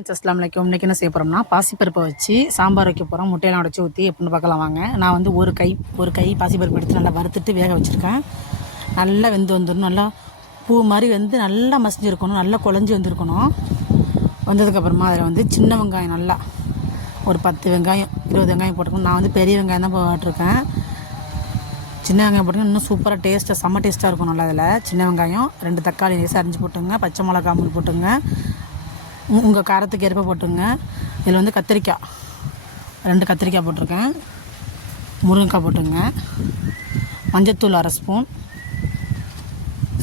அஸ்ஸலாமு அலைக்கும். இன்றைக்கி என்ன செய்ய போகிறோம்னா பாசிப்பருப்பை வச்சு சாம்பார் வைக்க போகிறோம். முட்டையெல்லாம் உடச்சி ஊற்றி எப்படின்னு பார்க்கலாம் வாங்க. நான் வந்து ஒரு கை பாசிப்பருப்பு எடுத்து நல்லா வறுத்துட்டு வேக வச்சுருக்கேன். நல்லா வெந்து வந்துடணும். நல்லா பூ மாதிரி வந்து நல்லா மசிஞ்சிருக்கணும். நல்லா குழஞ்சி வந்திருக்கணும். வந்ததுக்கப்புறமா அதில் வந்து சின்ன வெங்காயம் நல்லா ஒரு 10 வெங்காயம் 20 வெங்காயம் போட்டுக்கணும். நான் வந்து பெரிய வெங்காயம் தான் போட்டிருக்கேன். சின்ன வெங்காயம் போட்டுங்க இன்னும் சூப்பராக டேஸ்ட்டாக செம்ம டேஸ்ட்டாக இருக்கும். நல்லா அதில் சின்ன வெங்காயம் 2 தக்காளி நெய்ஸாக அரிஞ்சு போட்டுங்க. பச்சை மிளகா மூணு போட்டுங்க. உங்கள் காரத்துக்கு ஏற்ப போட்டுங்க. இதில் வந்து கத்திரிக்காய் 2 கத்திரிக்காய் போட்டிருக்கேன். முருங்கைக்காய் போட்டுங்க. மஞ்சத்தூள் 1/2 ஸ்பூன்,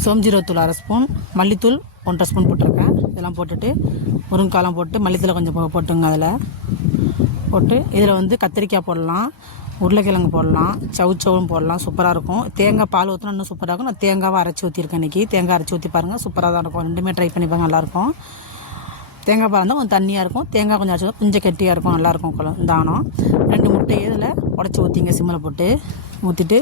சோம்புஜீரகத்தூள் 1/2 ஸ்பூன், மல்லித்தூள் 1.5 ஸ்பூன் போட்டிருக்கேன். இதெல்லாம் போட்டுட்டு முருங்கைக்காலாம் போட்டு மல்லித்தூள் கொஞ்சம் போட்டுங்க. அதில் போட்டு இதில் வந்து கத்திரிக்காய் போடலாம், உருளைக்கிழங்கு போடலாம், சவுச்சவும் போடலாம். சூப்பராக இருக்கும். தேங்காய் பால் ஊற்றினா இன்னும் சூப்பராக இருக்கும். நான் தேங்காவை அரைச்சி ஊற்றிருக்கேன். இன்றைக்கி தேங்காய் அரைச்சி ஊற்றி பாருங்கள், சூப்பராக தான் இருக்கும். ரெண்டுமே ட்ரை பண்ணி பாருங்கள், நல்லாயிருக்கும். தேங்காய் பால் இருந்தால் கொஞ்சம் தண்ணியாக இருக்கும். தேங்காய் கொஞ்சம் அரைச்சி கொஞ்சம் கெட்டியாக இருக்கும். நல்லாயிருக்கும். தானம் 2 முட்டையை இதில் உடச்சி ஊற்றிங்க. சிம்மில் போட்டு ஊற்றிட்டு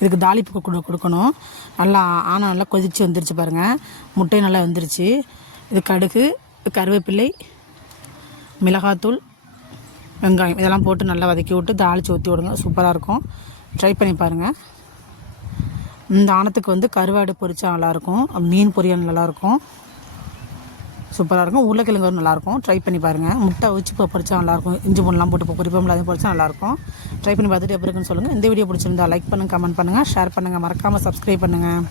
இதுக்கு தாளிப்பு கொடுக்கணும். நல்லா நல்லா கொதித்து வந்துருச்சு பாருங்கள். முட்டையும் நல்லா வந்துருச்சு. இது கடுகு, கருவேப்பிலை, மிளகாத்தூள், வெங்காயம் இதெல்லாம் போட்டு நல்லா வதக்கி விட்டு தாளித்து ஊற்றி விடுங்க. சூப்பராக இருக்கும். ட்ரை பண்ணி பாருங்கள். இந்த ஆணத்துக்கு வந்து கருவாடு பொரிச்சா நல்லாயிருக்கும். மீன் பொரியல் நல்லாயிருக்கும். சூப்பராக இருக்கும். உருளைக்கிழங்கு நல்லாயிருக்கும். ட்ரை பண்ணி பாருங்கள். முட்டை வச்சு பொரிச்சா நல்லாயிருக்கும். இஞ்சி பூண்டுலாம் போட்டு பொரிப்போம்ல, அதையும் பொரிச்சா நல்லாயிருக்கும். ட்ரை பண்ணி பார்த்துட்டு எப்படி இருக்குன்னு சொல்லுங்கள். இந்த வீடியோ பிடிச்சிருந்தா லைக் பண்ணுங்கள், கமெண்ட் பண்ணுங்கள், ஷேர் பண்ணுங்கள். மறக்காமல் சப்ஸ்கிரைப் பண்ணுங்கள்.